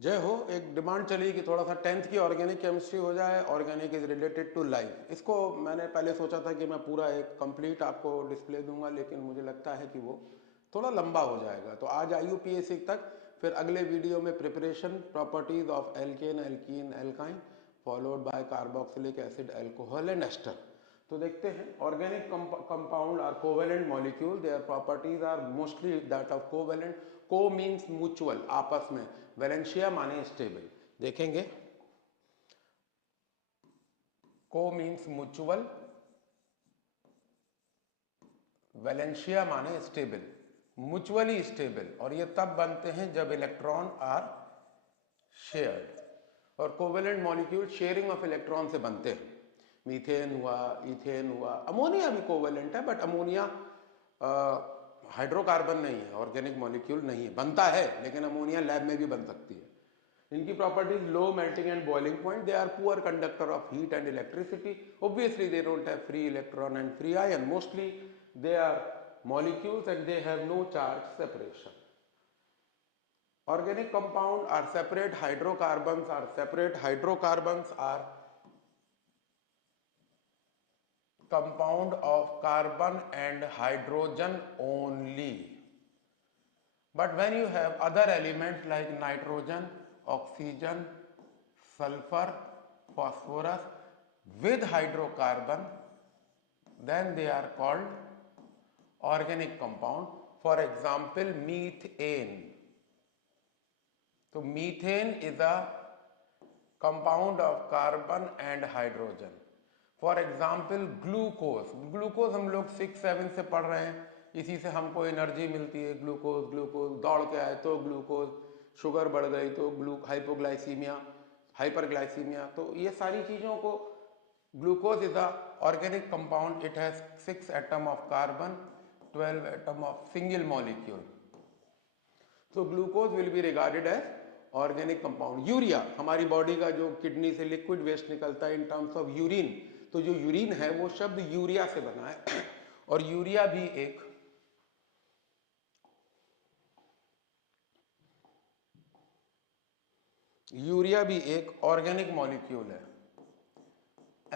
जय हो। एक डिमांड चली कि थोड़ा सा 10th की ऑर्गेनिक केमिस्ट्री हो जाए। Organic is related to life. इसको मैंने पहले सोचा था कि मैं पूरा एक कंप्लीट आपको डिस्प्ले दूंगा, लेकिन मुझे लगता है कि वो थोड़ा लंबा हो जाएगा। तो आज IUPAC तक, फिर अगले वीडियो में preparation properties of alkane, alkene, alkyne, followed by carboxylic acid, alcohol and ester. तो देखते हैं। Organic compound are covalent molecule, their properties are mostly that of covalent. Co means mutual, आपस में। वैलेंशिया माने स्टेबल। देखेंगे। को मीन्स म्यूचुअल, वैलेंशिया माने stable, mutually stable. और ये तब बनते हैं जब इलेक्ट्रॉन आर शेयर्ड। और covalent molecule sharing of electron से बनते हैं। मीथेन हुआ, इथेन हुआ, अमोनिया भी कोवेलेंट है, बट अमोनिया हाइड्रोकार्बन नहीं है, ऑर्गेनिक मॉलिक्यूल नहीं है। बनता है, लेकिन अमोनिया लैब में भी बन सकती है। इनकी properties low melting and boiling point, they are poor conductor of heat and electricity, obviously they don't have free electron and free ion, mostly they are molecules and they have no charge separation. Organic compound are separate hydrocarbons, are compound of carbon and hydrogen only. But when you have other elements like nitrogen, oxygen, sulfur, phosphorus with hydrocarbon, then they are called organic compound. For example, methane. So methane is a compound of carbon and hydrogen. For example, glucose. Glucose हम लोग 6-7 से पढ़ रहे हैं, इसी से हमको energy मिलती है। ग्लूकोज, ग्लूकोज दौड़ के आए तो ग्लूकोज, शुगर बढ़ गई तो हाइपोग्लाइसीमिया, हाइपरग्लाइसीमिया। तो ये सारी चीज़ों को glucose is a organic compound. It has 6 atom of carbon, 12 atom of single molecule. तो glucose will be regarded as organic compound. Urea, हमारी बॉडी का जो किडनी से लिक्विड वेस्ट निकलता है इन टर्म्स ऑफ यूरिन, तो जो यूरिन है वो शब्द यूरिया से बना है। और यूरिया भी एक ऑर्गेनिक मॉलिक्यूल है।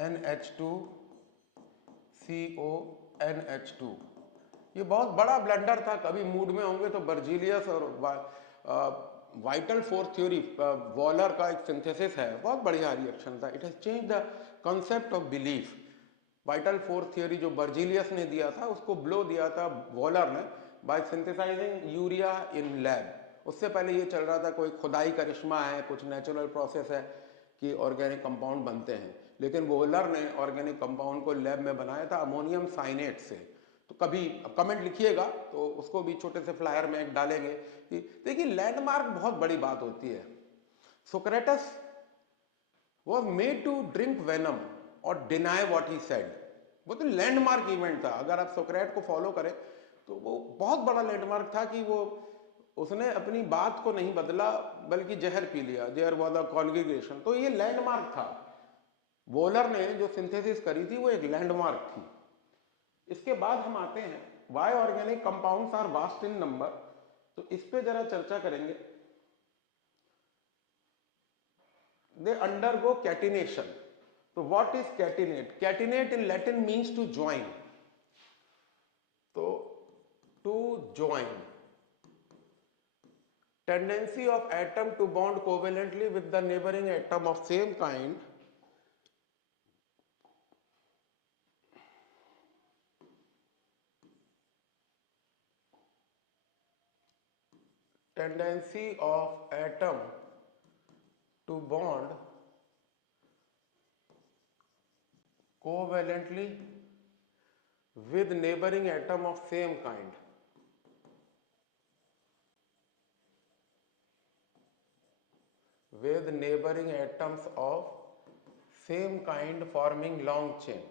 NH2CONH2। ये बहुत बड़ा ब्लंडर था। कभी मूड में होंगे तो बर्जीलियस और वाइटल फोर्स थ्योरी, वॉलर का एक सिंथेसिस है, बहुत बढ़िया रिएक्शन था। It has change the concept of belief. Vital force theory जो बर्जीलियस ने दिया था, उसको ब्लो दिया था वॉलर ने by synthesising urea in lab. उससे पहले ये चल रहा था कोई खुदाई करिश्मा है, कुछ नेचुरल प्रोसेस है कि ऑर्गेनिक कंपाउंड बनते हैं। लेकिन वॉलर ने ऑर्गेनिक कंपाउंड को लैब में बनाया था अमोनियम साइनेट से। तो कभी कमेंट लिखिएगा तो उसको भी छोटे से फ्लायर में एक डालेंगे कि देखिए, लैंडमार्क बहुत बड़ी बात होती है। Socrates was made to drink venom और डिनाई व्हाट ही सेड। वो तो लैंडमार्क इवेंट था। अगर आप सोक्रेट को फॉलो करें तो वो बहुत बड़ा लैंडमार्क था कि उसने अपनी बात को नहीं बदला, बल्कि जहर पी लिया। There was a congregation. तो ये लैंडमार्क था। वॉलर ने जो सिंथेसिस करी थी वो एक लैंडमार्क थी। इसके बाद हम आते हैं why organic compounds are vast in number. तो इस पे जरा चर्चा करेंगे। They undergo catenation. तो what is catenate? Catenate in Latin means to join. तो to join, tendency of atom to bond covalently with the neighboring atom of same kind, tendency of atom to bond covalently with neighboring atom of same kind, with neighboring atoms of same kind forming long chain,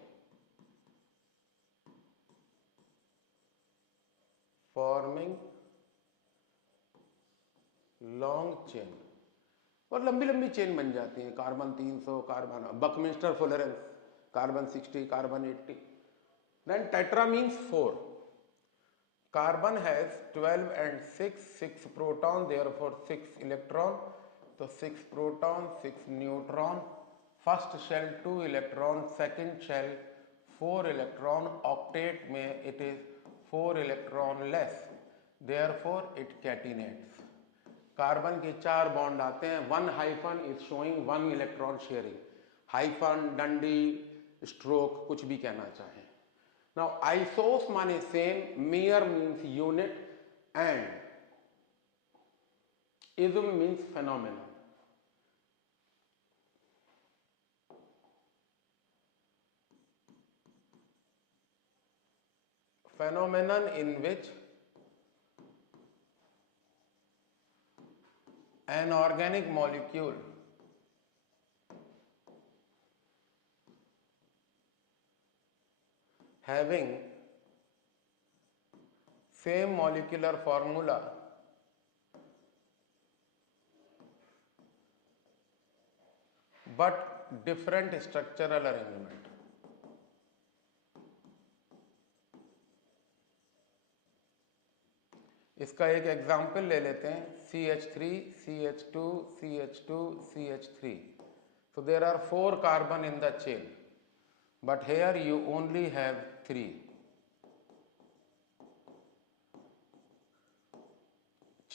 forming long chain. और लंबी लंबी chain बन जाती हैं। Carbon 300, carbon Buckminster fullerene, carbon 60, carbon 80। Then tetra means 4। Carbon has 12 and 6 proton, therefore 6 electron. तो 6 proton 6 neutron, first shell 2 electron, second shell 4 electron, octet में it is 4 electron less, therefore it catenates. Carbon के 4 bond आते हैं, 1 hyphen is showing 1 electron sharing, hyphen, डंडी, stroke, कुछ भी कहना चाहें। नाउ आइसोस माने same, mer means unit, and ism means phenomenon. Phenomenon in which an organic molecule having same molecular formula but different structural arrangement. इसका एक example ले लेते हैं, CH3, CH2, CH2, CH3. So there are 4 carbon in the chain, but here you only have 3.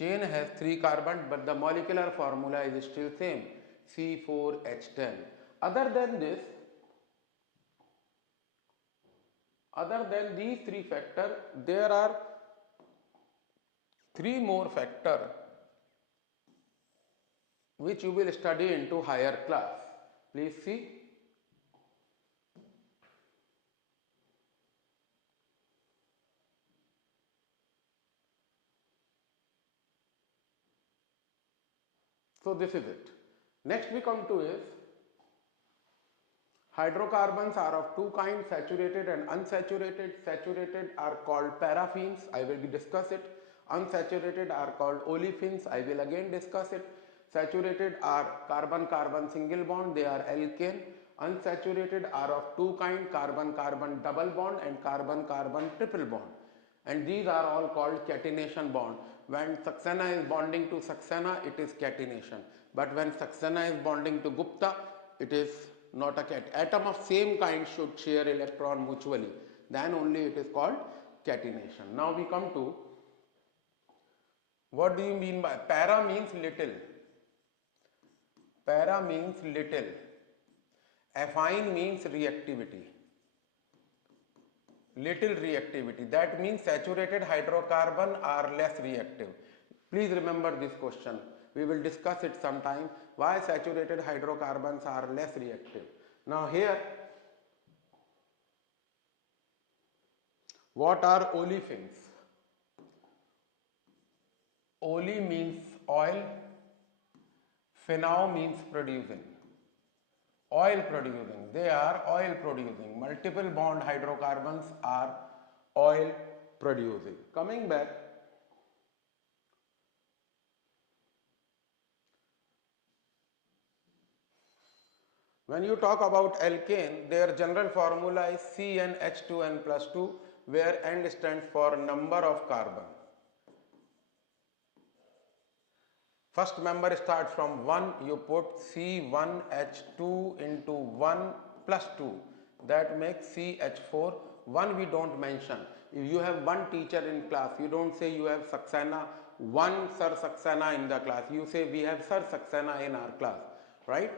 Chain has 3 carbon, but the molecular formula is still same, C4H10. Other than this, other than these 3 factors, there are 3 more factors which you will study into higher class. Please see. So this is it. Next we come to is hydrocarbons are of 2 kinds, saturated and unsaturated. Saturated are called paraffins, I will discuss it. Unsaturated are called olefins, I will again discuss it. Saturated are carbon-carbon single bond, they are alkane. Unsaturated are of 2 kinds, carbon-carbon double bond and carbon-carbon triple bond. And these are all called catenation bond. When Saxena is bonding to Saxena, it is catenation. But when Saxena is bonding to Gupta, it is not a cat. Atom of same kind should share electron mutually. Then only it is called catenation. Now we come to, what do you mean by para? Means little. Para means little. Affine means reactivity. Little reactivity. That means saturated hydrocarbon are less reactive. Please remember this question. We will discuss it sometime. Why saturated hydrocarbons are less reactive. Now here, what are olefins? Ole means oil. Phenol means producing. Oil producing. They are oil producing. Multiple bond hydrocarbons are oil producing. Coming back, when you talk about alkane, their general formula is CnH2n plus 2, where N stands for number of carbon. First member starts from 1, you put C1H2 into 1 plus 2, that makes CH4. 1 we don't mention. If you have one teacher in class, you don't say you have Saxena, one Sir Saxena in the class. You say we have Sir Saxena in our class, right?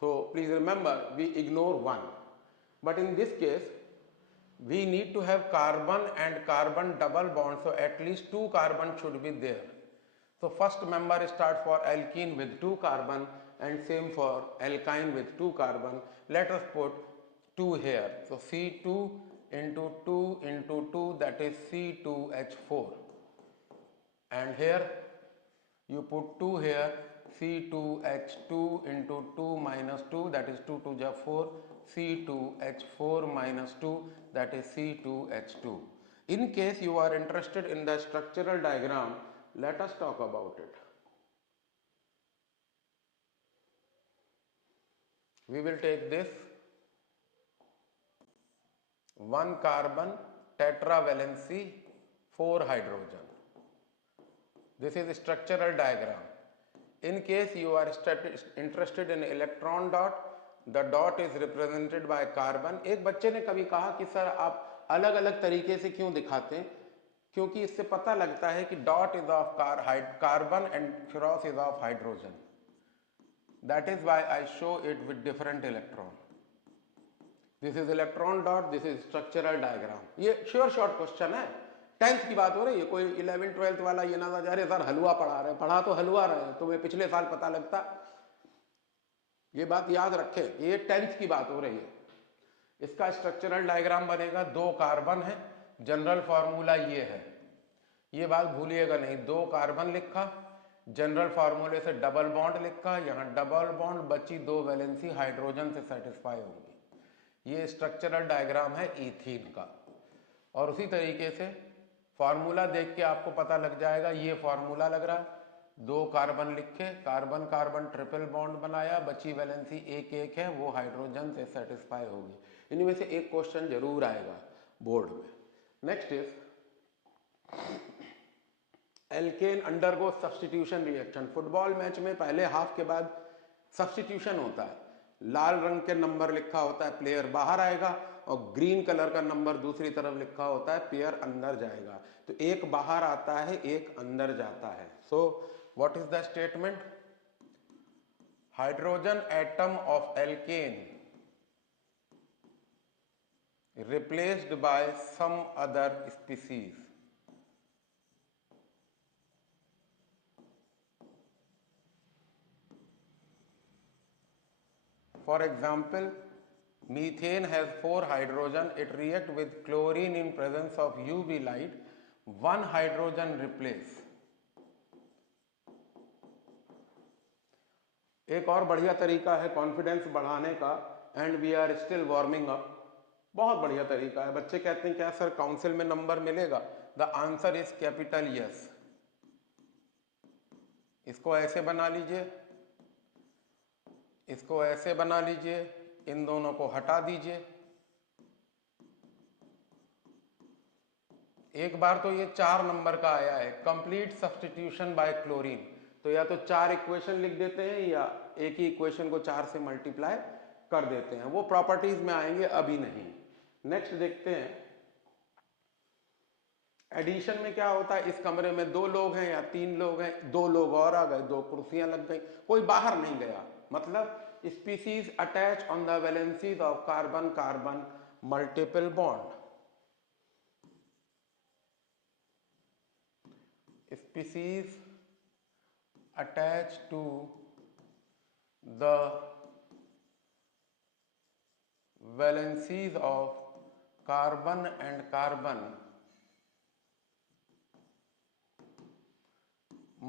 So please remember, we ignore 1. But in this case, we need to have carbon and carbon double bond, so at least 2 carbon should be there. So first member starts for alkene with 2 carbon and same for alkyne with 2 carbon. Let us put 2 here. So C2 into 2 into 2, that is C2H4. And here you put 2 here, C2H2 into 2 minus 2, that is 2 to the 4, C2H4 minus 2, that is C2H2. In case you are interested in the structural diagram, let us talk about it. We will take this 1 carbon, tetravalency, 4 hydrogen. This is a structural diagram. In case you are interested in electron dot, the dot is represented by carbon. एक बच्चे ने कभी कहा कि sir आप अलग अलग तरीके से क्यों दिखाते हैं? क्योंकि इससे पता लगता है कि dot is of carbon and cross is of hydrogen. That is why I show it with different electron. This is electron dot, this is structural diagram. ये श्योर शॉर्ट क्वेश्चन है, 10th की बात हो रही है. कोई 11th 12th वाला ये ना जा रहे सर हलवा पढ़ा रहे, पढ़ा तो हलवा रहे, तुम्हें पिछले साल पता लगता. ये बात याद रखें, ये 10th की बात हो रही है. इसका स्ट्रक्चरल डायग्राम बनेगा, 2 कार्बन है, जनरल फॉर्मूला ये है, ये बात भूलिएगा नहीं. 2 कार्बन लिखा, जनरल फार्मूले से डबल बॉन्ड लिखा, यहाँ डबल बॉन्ड बची, 2 वैलेंसी हाइड्रोजन से सेटिस्फाई होंगी. ये स्ट्रक्चरल डायग्राम है ईथीन का. और उसी तरीके से फार्मूला देख के आपको पता लग जाएगा, ये फार्मूला लग रहा. 2 कार्बन लिखे, कार्बन कार्बन ट्रिपल बॉन्ड बनाया, बची वैलेंसी 1 है, वो हाइड्रोजन से सेटिस्फाई होगी. इनमें से एक क्वेश्चन जरूर आएगा बोर्ड में. Next is alkane undergo substitution reaction. Football match में पहले हाफ के बाद सब्स्टिट्यूशन होता है. लाल रंग के नंबर लिखा होता है, प्लेयर बाहर आएगा, और ग्रीन कलर का नंबर दूसरी तरफ लिखा होता है, प्लेयर अंदर जाएगा. तो एक बाहर आता है, एक अंदर जाता है. So what is the statement? Hydrogen atom of alkene replaced by some other species. For example, methane has 4 hydrogen. It react with chlorine in presence of UV light. 1 hydrogen replace. एक और बढ़िया तरीका है कॉन्फिडेंस बढ़ाने का, and we are still warming up. बहुत बढ़िया तरीका है. बच्चे कहते हैं क्या सर काउंसिल में नंबर मिलेगा? The answer is capital yes. इसको ऐसे बना लीजिए, इसको ऐसे बना लीजिए, इन दोनों को हटा दीजिए. एक बार तो ये 4 नंबर का आया है, कंप्लीट सब्स्टिट्यूशन बाय क्लोरीन. तो या तो 4 इक्वेशन लिख देते हैं, या एक ही इक्वेशन को 4 से मल्टीप्लाई कर देते हैं. वो प्रॉपर्टीज में आएंगे, अभी नहीं. नेक्स्ट देखते हैं, एडिशन में क्या होता है. इस कमरे में 2 लोग हैं या 3 लोग हैं, 2 लोग और आ गए, 2 कुर्सियां लग गई, कोई बाहर नहीं गया. मतलब species attach on the valencies of carbon carbon multiple bond. Species attach to the valencies of carbon and carbon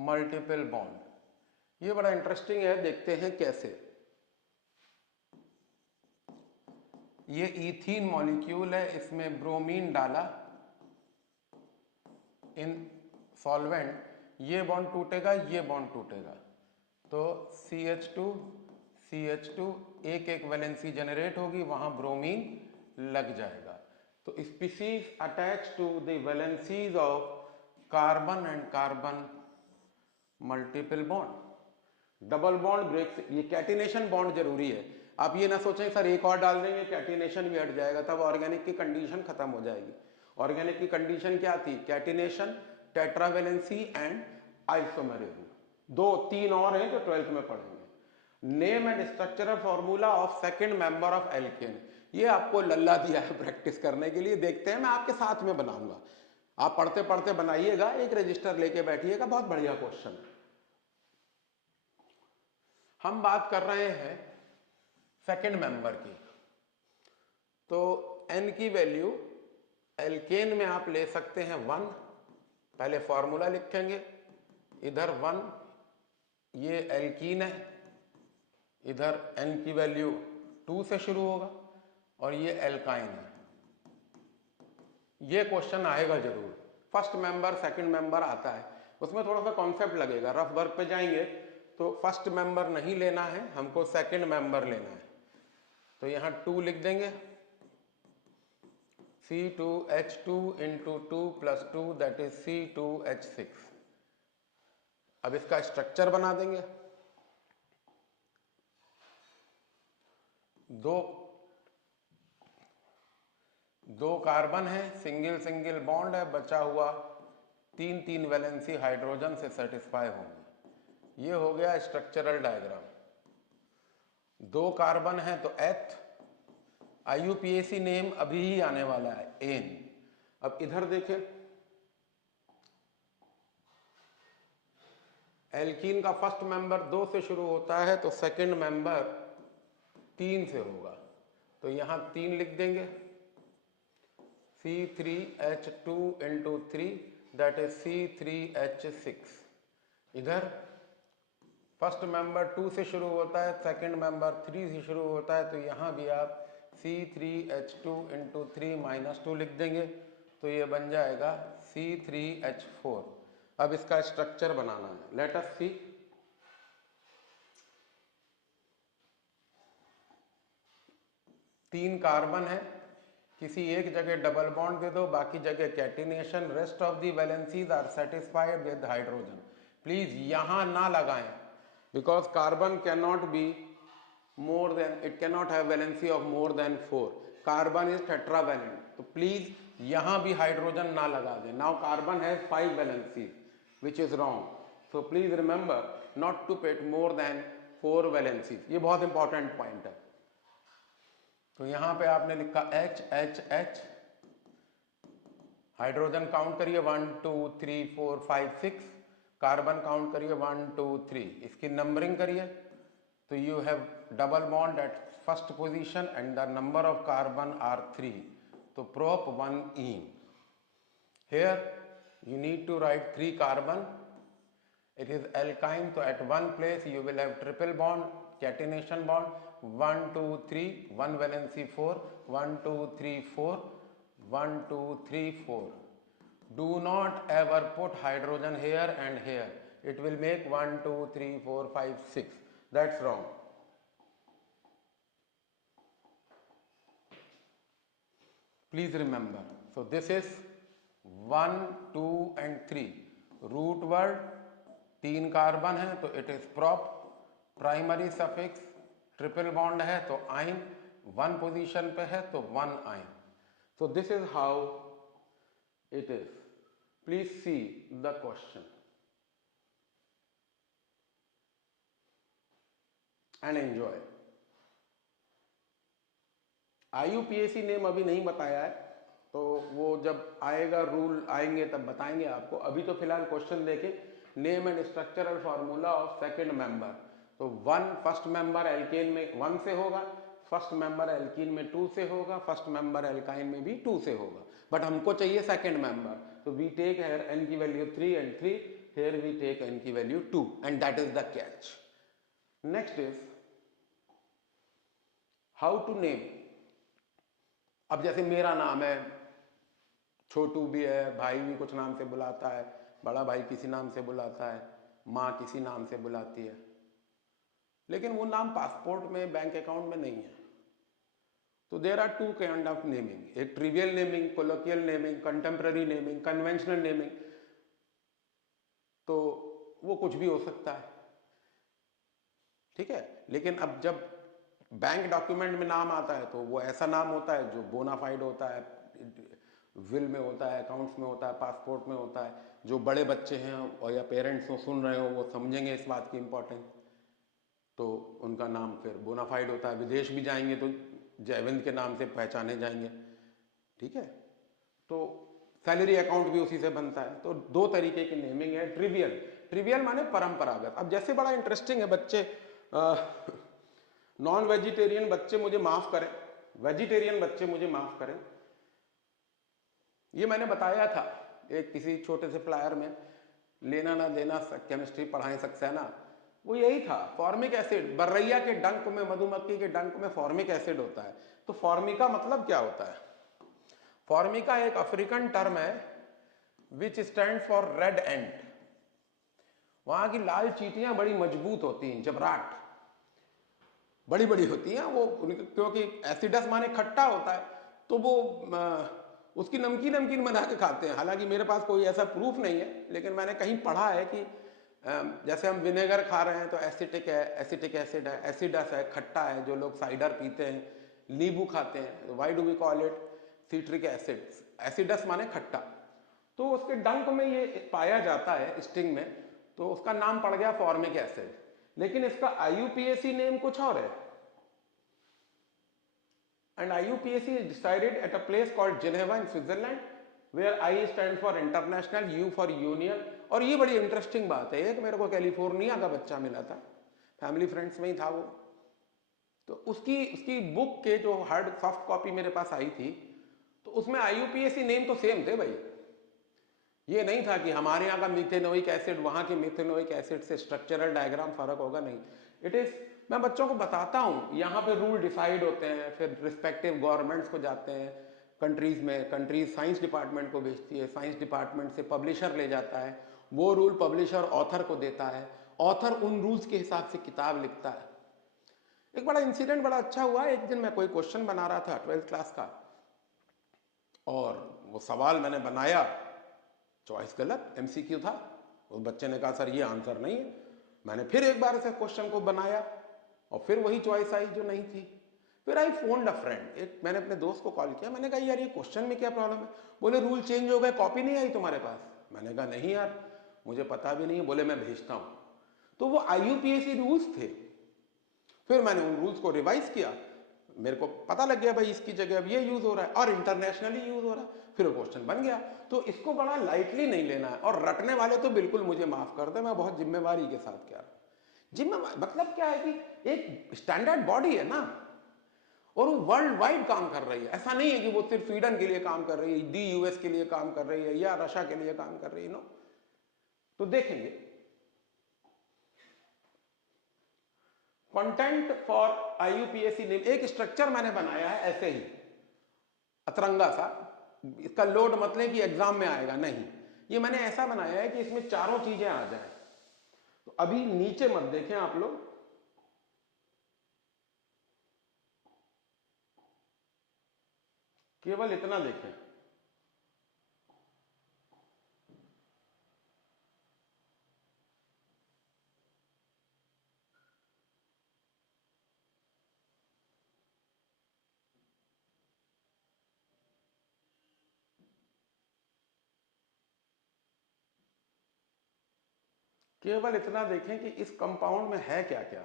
multiple bond. ये बड़ा इंटरेस्टिंग है, देखते हैं कैसे. ये ईथीन मॉलिक्यूल है, इसमें ब्रोमीन डाला इन सॉल्वेंट, ये बॉन्ड टूटेगा, ये बॉन्ड टूटेगा, तो CH2 CH2 एक वैलेंसी जनरेट होगी, वहां ब्रोमीन लग जाएगा. तो species attach to the valencies of carbon and carbon multiple bond. Double bond breaks. ये कैटिनेशन बॉन्ड जरूरी है. आप ये ना सोचें सर एक और डाल देंगे कैटिनेशन भी हट जाएगा, तब ऑर्गेनिक की कंडीशन खत्म हो जाएगी. ऑर्गेनिक की कंडीशन क्या थी? Catenation, tetravalency and isomerism. 2-3 और हैं जो 12th में पढ़ेंगे. Name and structural formula of second member of alkene. ये आपको लल्ला दिया है प्रैक्टिस करने के लिए. देखते हैं, मैं आपके साथ में बनाऊंगा, आप पढ़ते पढ़ते बनाइएगा, एक रजिस्टर लेके बैठिएगा. बहुत बढ़िया क्वेश्चन. हम बात कर रहे हैं सेकंड मेंबर की. तो n की वैल्यू एल्केन में आप ले सकते हैं 1. पहले फॉर्मूला लिखेंगे, इधर 1, ये एल्कीन है, इधर n की वैल्यू 2 से शुरू होगा, और ये एल्काइन है. ये क्वेश्चन आएगा जरूर. फर्स्ट मेंबर सेकंड मेंबर आता है, उसमें थोड़ा सा कॉन्सेप्ट लगेगा. रफ वर्क पे जाएंगे तो फर्स्ट मेंबर नहीं लेना है, हमको सेकंड मेंबर लेना है. तो यहां 2 लिख देंगे, C2H2 into 2 plus 2, that is C2H6. अब इसका स्ट्रक्चर बना देंगे। दो कार्बन है, सिंगल सिंगल बॉन्ड है, बचा हुआ 3 वैलेंसी हाइड्रोजन से सेटिस्फाई होंगे। ये हो गया स्ट्रक्चरल डायग्राम। 2 कार्बन है तो एथ, IUPAC नेम अभी ही आने वाला है एन। अब इधर देखें, एल्कीन का फर्स्ट मेंबर 2 से शुरू होता है तो सेकंड मेंबर 3 से होगा, तो यहां 3 लिख देंगे। C3H2 into 3 that is C3H6। इधर फर्स्ट मेंबर 2 से शुरू होता है, सेकंड मेंबर 3 से शुरू होता है, तो यहां भी आप C3H2 into 3 - 2 लिख देंगे, तो ये बन जाएगा C3H4। अब इसका स्ट्रक्चर बनाना है, लेट अस सी। तीन कार्बन है, किसी एक जगह डबल बॉन्ड दे दो, बाकी जगह catenation, rest of the valencies are satisfied with hydrogen. Please यहां ना लगाएं, because carbon can not be more than, it cannot have valency of more than 4. Carbon is tetravalent, तो प्लीज यहां भी हाइड्रोजन ना लगा दें। Now carbon has 5 valencies, which is wrong. So please remember not to put more than 4 valencies. ये बहुत important point है। तो यहां पे आपने लिखा H H H, hydrogen count करिए 1 2 3 4 5 6, कार्बन काउंट करिए 1 2 3, इसकी नंबरिंग करिए, तो you have double bond at first position and the number of carbon are 3, so prop 1ene. Here you need to write 3 carbon, it is alkyne, so at one place you will have triple bond, catenation bond, 1 2 3, 1 valency 4, 1 2 3 4, 1 2 3 4. Do not ever put hydrogen here and here, it will make 1 2 3 4 5 6. That's wrong. Please remember. So this is 1 2 and 3. Root word 3 carbon है तो it is prop, primary suffix triple bond है तो आइन, 1 position पे है तो 1 आइन। So this is how it is. Please see the question and enjoy. IUPAC name अभी नहीं बताया है, तो वो जब आएगा, रूल आएंगे तब बताएंगे आपको। अभी तो फिलहाल क्वेश्चन देखें, name and structural formula of second member. तो 1 फर्स्ट मेंबर एल्केन में 1 से होगा, फर्स्ट मेंबर एल्कीन में 2 से होगा, फर्स्ट मेंबर एल्काइन में भी 2 से होगा, बट हमको चाहिए सेकंड मेंबर, तो वी टेक हेयर n की value 3 and 3, here we take n की value 2 and that is the catch. Next is how to name. अब जैसे मेरा नाम है, छोटू भी है, भाई भी कुछ नाम से बुलाता है, बड़ा भाई किसी नाम से बुलाता है, माँ किसी नाम से बुलाती है, लेकिन वो नाम पासपोर्ट में, बैंक अकाउंट में नहीं है। तो there are 2 kind of naming, एक trivial naming, colloquial naming, contemporary naming, conventional naming. तो वो कुछ भी हो सकता है, ठीक है। लेकिन अब जब बैंक डॉक्यूमेंट में नाम आता है तो वो ऐसा नाम होता है जो बोनाफाइड होता है, विल में होता है, अकाउंट्स में होता है, पासपोर्ट में होता है। जो बड़े बच्चे हैं और या पेरेंट्स को सुन रहे हो वो समझेंगे इस बात की इम्पोर्टेंस, तो उनका नाम फिर बोनाफाइड होता है। विदेश भी जाएंगे तो जयविंद के नाम से पहचाने जाएंगे, ठीक है। तो सैलरी अकाउंट भी उसी से बनता है। तो 2 तरीके की नेमिंग है। ट्रिवियल माने परंपरागत। अब जैसे बड़ा इंटरेस्टिंग है, बच्चे नॉन वेजिटेरियन बच्चे मुझे माफ करें, वेजिटेरियन बच्चे मुझे माफ करें, ये मैंने बताया था एक किसी छोटे से फ्लायर में, लेना ना देना केमिस्ट्री पढ़ाएं सक्सेना, वो यही था। फॉर्मिक एसिड, बर्रैया के डंक में, मधुमक्खी के डंक में फॉर्मिक एसिड होता है। तो फॉर्मिका मतलब क्या होता है? फॉर्मिका एक अफ्रीकन टर्म है विच स्टैंड फॉर रेड एंट। वहां की लाल चींटियां बड़ी मजबूत होती हैं, जबराट बड़ी बड़ी होती हैं वो, क्योंकि एसिडस माने खट्टा होता है, तो वो उसकी नमकीन बना के खाते हैं। हालांकि मेरे पास कोई ऐसा प्रूफ नहीं है, लेकिन मैंने कहीं पढ़ा है कि जैसे हम विनेगर खा रहे हैं तो एसिटिक है, एसिटिक एसिड है, एसिडस है, खट्टा है, जो लोग साइडर पीते हैं, नींबू खाते हैं, why do we call it citric acid, acids माने खट्टा। तो उसके डंक में ये पाया जाता है स्टिंग में, तो उसका नाम पड़ गया फॉर्मिक एसिड, लेकिन इसका IUPAC नेम कुछ और है। And IUPAC is decided at a place called Geneva in Switzerland, where I stands for international, U for union। और ये बड़ी इंटरेस्टिंग बात है, एक मेरे को कैलिफोर्निया का बच्चा मिला था, फैमिली फ्रेंड्स में ही था वो, तो उसकी बुक के जो हार्ड सॉफ्ट कॉपी मेरे पास आई थी, तो उसमें IUPAC नेम तो सेम थे भाई। ये नहीं था कि हमारे यहाँ का मिथेनोइक एसिड वहाँ के मिथेनोइक एसिड से स्ट्रक्चरल डायग्राम फर्क होगा, नहीं। इट इज, मैं बच्चों को बताता हूँ, यहाँ पे रूल डिसाइड होते हैं, फिर रिस्पेक्टिव गवर्नमेंट्स को जाते हैं कंट्रीज में, कंट्रीज साइंस डिपार्टमेंट को भेजती है, साइंस डिपार्टमेंट से पब्लिशर ले जाता है, वो रूल पब्लिशर ऑथर को देता है, ऑथर उन रूल्स के हिसाब से किताब लिखता है। एक बड़ा इंसिडेंट बड़ा अच्छा हुआ, एक दिन मैं कोई क्वेश्चन बना रहा था 12th क्लास का, और वो सवाल मैंने बनाया, चॉइस गलत, MCQ था। उस बच्चे ने कहा सर ये आंसर नहीं है। मैंने फिर एक बार से क्वेश्चन को बनाया और फिर वही चॉइस आई जो नहीं थी। फिर आई फोन्ड अ फ्रेंड, एक मैंने अपने दोस्त को कॉल किया, मैंने कहा यार ये क्वेश्चन में क्या प्रॉब्लम है? बोले रूल चेंज हो गए, कॉपी नहीं आई तुम्हारे पास। मैंने कहा नहीं यार मुझे पता भी नहीं है। बोले मैं भेजता हूँ। तो वो IUPAC रूल्स थे। फिर मैंने उन रूल्स को रिवाइज किया, मेरे को पता लग गया भाई इसकी जगह अब ये यूज हो रहा है और इंटरनेशनली यूज हो रहा है, फिर वो क्वेश्चन बन गया। तो इसको बड़ा लाइटली नहीं लेना है, और रटने वाले तो बिल्कुल मुझे माफ कर दे, मैं बहुत जिम्मेवारी के साथ कह रहा हूं। जिम्मेवारी मतलब क्या है कि एक स्टैंडर्ड बॉडी है ना, और वो वर्ल्ड वाइड काम कर रही है। ऐसा नहीं है कि वो सिर्फ स्वीडन के लिए काम कर रही है, DUS के लिए काम कर रही है या रशिया के लिए काम कर रही है, नो। तो देखेंगे कंटेंट फॉर IUPAC नेम, एक स्ट्रक्चर मैंने बनाया है ऐसे ही अतरंगा सा, इसका लोड मतलब कि एग्जाम में आएगा नहीं, ये मैंने ऐसा बनाया है कि इसमें चारों चीजें आ जाए। तो अभी नीचे मत देखें आप लोग, केवल इतना देखें, केवल इतना देखें कि इस कंपाउंड में है क्या क्या।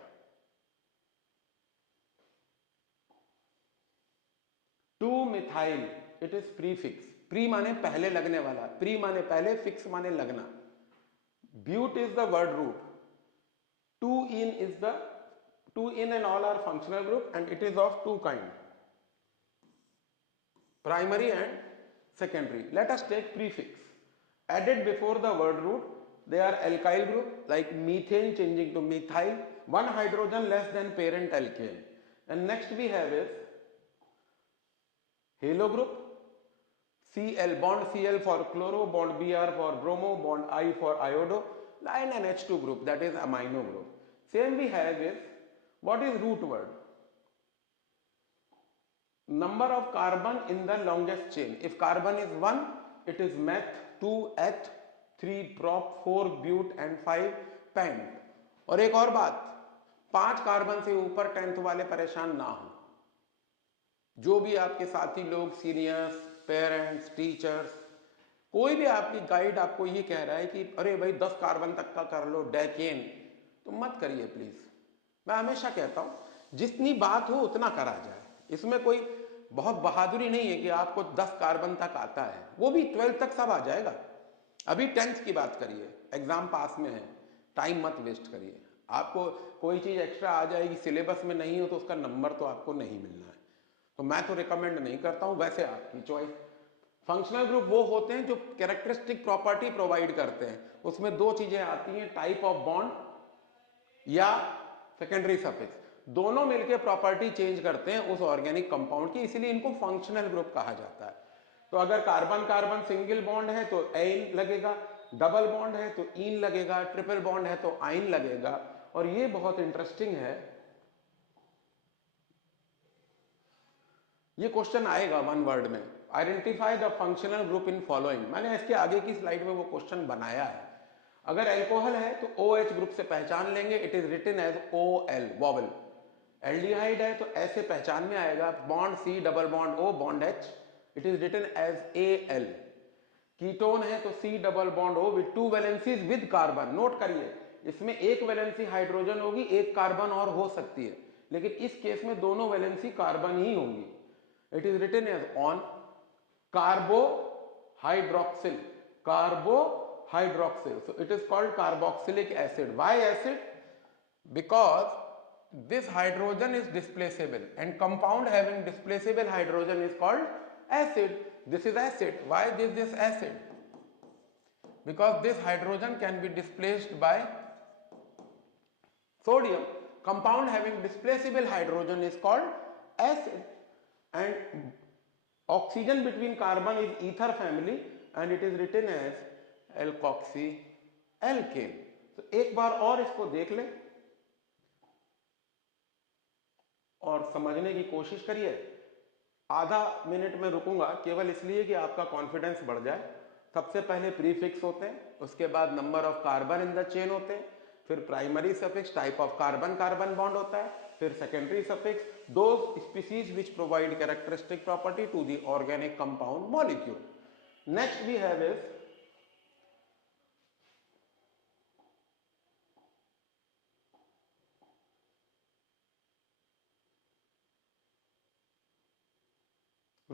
2-मिथाइल, इट इज प्रीफिक्स, प्री माने पहले लगने वाला, प्री माने पहले, फिक्स माने लगना। But is the word root, 2-इन इज द 2-इन and all are functional group and it is of two kind, primary and secondary. Let us take prefix added before the word root. They are alkyl group like methane changing to methyl, one hydrogen less than parent alkane. And next we have is halo group, Cl bond Cl for chloro, bond Br for bromo, bond I for iodo, line and H2 group, that is amino group. Same we have is, what is root word? Number of carbon in the longest chain. If carbon is 1, it is meth, 2 eth, 3 prop, 4 but and 5 pent. और एक और बात, 5 carbon से ऊपर 10th वाले परेशान ना हो। जो भी आपके साथी लोग, सीनियर्स, पेरेंट्स, टीचर्स, कोई भी आपकी गाइड आपको ये कह रहा है कि अरे भाई 10 कार्बन तक का कर लो डेकेन, तो मत करिए प्लीज। मैं हमेशा कहता हूं जितनी बात हो उतना करा जाए, इसमें कोई बहुत बहादुरी नहीं है कि आपको 10 कार्बन तक आता है, वो भी 12 तक सब आ जाएगा। अभी 10th की बात करिए, एग्जाम पास में है, टाइम मत वेस्ट करिए। आपको कोई चीज एक्स्ट्रा आ जाएगी, सिलेबस में नहीं हो तो उसका नंबर तो आपको नहीं मिलना है, तो मैं तो रिकमेंड नहीं करता हूं, वैसे आपकी चॉइस। फंक्शनल ग्रुप वो होते हैं जो कैरेक्टरिस्टिक प्रॉपर्टी प्रोवाइड करते हैं, उसमें 2 चीजें आती हैं, टाइप ऑफ बॉन्ड या सेकेंडरी सफिक्स, दोनों मिलकर प्रॉपर्टी चेंज करते हैं उस ऑर्गेनिक कंपाउंड की, इसीलिए इनको फंक्शनल ग्रुप कहा जाता है। तो अगर कार्बन कार्बन सिंगल बॉन्ड है तो एन लगेगा, डबल बॉन्ड है तो इन लगेगा, ट्रिपल बॉन्ड है तो आइन लगेगा। और ये बहुत इंटरेस्टिंग है, ये क्वेश्चन आएगा 1 वर्ड में, identify the functional group in following. मैंने इसके आगे की स्लाइड में वो क्वेश्चन बनाया है, अगर अल्कोहल है तो OH ग्रुप से पहचान लेंगे, it is written as OL vowel. Aldehyde है तो ऐसे पहचान में आएगा, bond C double bond O bond H, it is written as AL। Ketone है तो C double bond O with 2 valencies with carbon. Note करिए, इसमें एक वैलेंसी हाइड्रोजन होगी, एक कार्बन और हो सकती है, लेकिन इस केस में दोनों वैलेंसी कार्बन ही होंगी। It is written as on carbohydroxyl, carbohydroxyl, so it is called carboxylic acid. Why acid? Because this hydrogen is displaceable, and compound having displaceable hydrogen is called acid. This is acid. Why this acid? Because this hydrogen can be displaced by sodium. Compound having displaceable hydrogen is called acid, and oxygen between carbon is ether family, and it is written as alkoxy alkane. तो एक बार और इसको देख ले और समझने की कोशिश करिए। आधा मिनट में रुकूंगा केवल इसलिए कि आपका कॉन्फिडेंस बढ़ जाए। सबसे पहले प्रीफिक्स होते हैं, उसके बाद number of carbon in the chain होते हैं, फिर primary suffix, type of carbon carbon bond होता है, फिर secondary suffix, those species which provide characteristic property to the organic compound molecule. Next we have is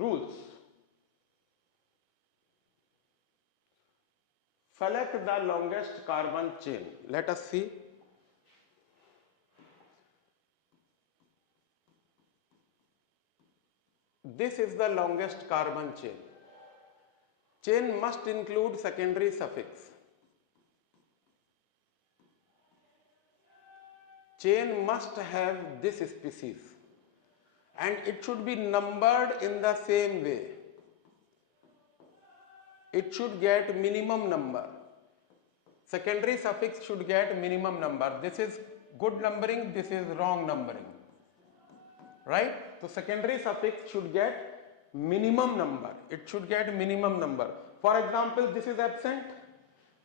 rules. Select the longest carbon chain. Let us see. This is the longest carbon chain. Chain must include secondary suffix. Chain must have this species, and it should be numbered in the same way. It should get minimum number. Secondary suffix should get minimum number. This is good numbering, this is wrong numbering, right? So secondary suffix should get minimum number. It should get minimum number. For example, this is absent,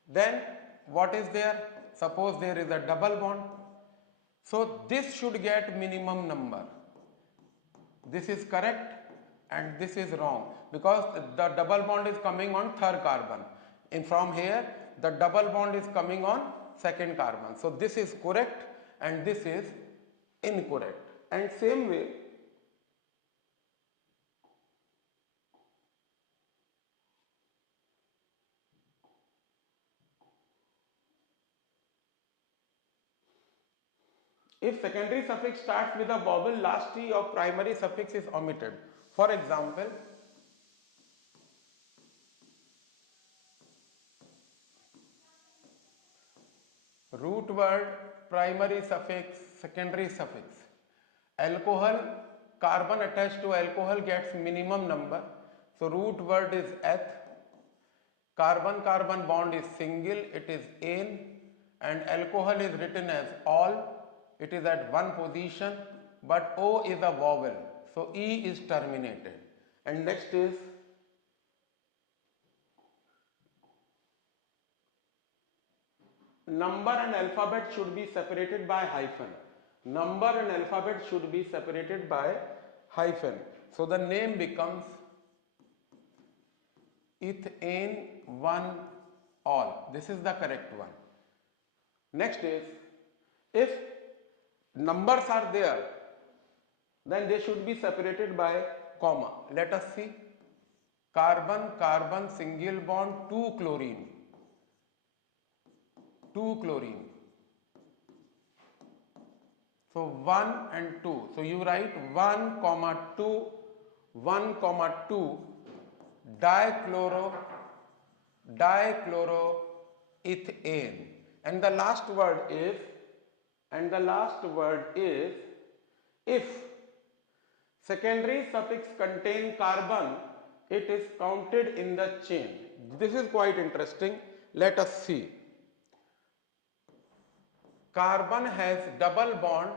then what is there? Suppose there is a double bond, so this should get minimum number. This is correct and this is wrong, because the double bond is coming on third carbon, and from here the double bond is coming on second carbon. So this is correct and this is incorrect. And same way if secondary suffix starts with a vowel, last T of primary suffix is omitted. For example, root word, primary suffix, secondary suffix. Alcohol, carbon attached to alcohol gets minimum number, so root word is eth. Carbon carbon bond is single, it is ane, and alcohol is written as all. It is at one position, but O is a vowel, so E is terminated. And next is number and alphabet should be separated by hyphen. Number and alphabet should be separated by hyphen. So the name becomes ethane 1 all. This is the correct one. Next is, if numbers are there, then they should be separated by comma. Let us see. Carbon carbon single bond 2 chlorine. 2 chlorine. So 1 and 2. So you write 1 comma 2, 1 comma 2 dichloroethane. And the last word is, if secondary suffix contain carbon, it is counted in the chain. This is quite interesting. Let us see. Carbon has double bond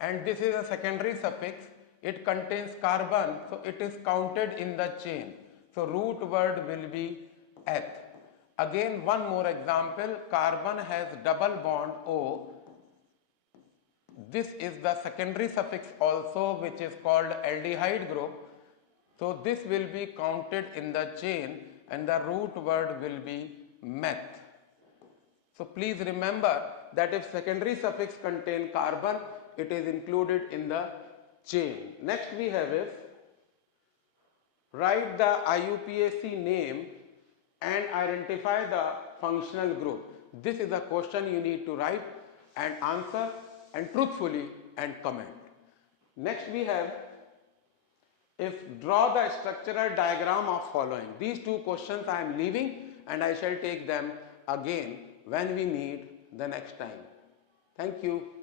and this is a secondary suffix. It contains carbon, so it is counted in the chain. So root word will be eth. Again, one more example, carbon has double bond O. This is the secondary suffix also, which is called aldehyde group. So this will be counted in the chain and the root word will be meth. So please remember that if secondary suffix contain carbon, it is included in the chain. Next we have is write the IUPAC name and identify the functional group. This is a question you need to write and answer and truthfully and comment. Next we have if draw the structural diagram of following. These two questions I am leaving and I shall take them again when we meet the next time. Thank you.